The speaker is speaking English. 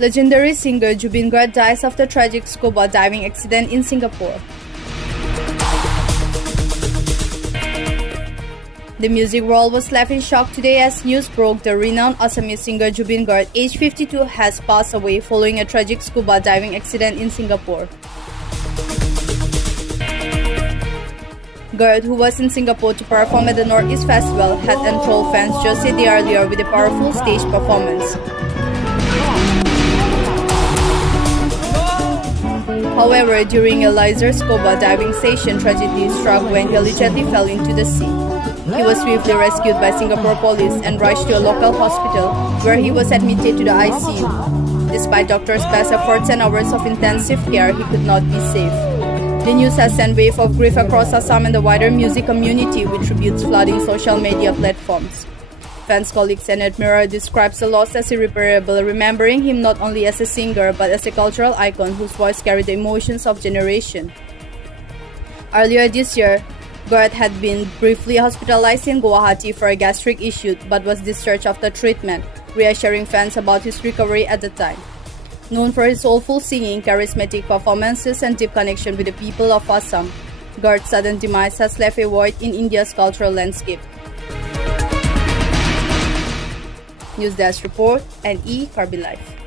Legendary singer Zubeen Garg dies after tragic scuba diving accident in Singapore. The music world was left in shock today as news broke the renowned Assamese singer Zubeen Garg, aged 52, has passed away following a tragic scuba diving accident in Singapore. Garg, who was in Singapore to perform at the Northeast Festival, had enthralled fans just a day earlier with a powerful stage performance. However, during a leisure scuba diving session, tragedy struck when he allegedly fell into the sea. He was swiftly rescued by Singapore police and rushed to a local hospital where he was admitted to the ICU. Despite doctors' best efforts and hours of intensive care, he could not be saved. The news has sent a wave of grief across Assam and the wider music community, with tributes flooding social media platforms. Fans, colleagues, and admirers describe the loss as irreparable, remembering him not only as a singer but as a cultural icon whose voice carried the emotions of generations. Earlier this year, Garg had been briefly hospitalized in Guwahati for a gastric issue but was discharged after treatment, reassuring fans about his recovery at the time. Known for his soulful singing, charismatic performances, and deep connection with the people of Assam, Garg's sudden demise has left a void in India's cultural landscape. News Desk Report and Karbi Life.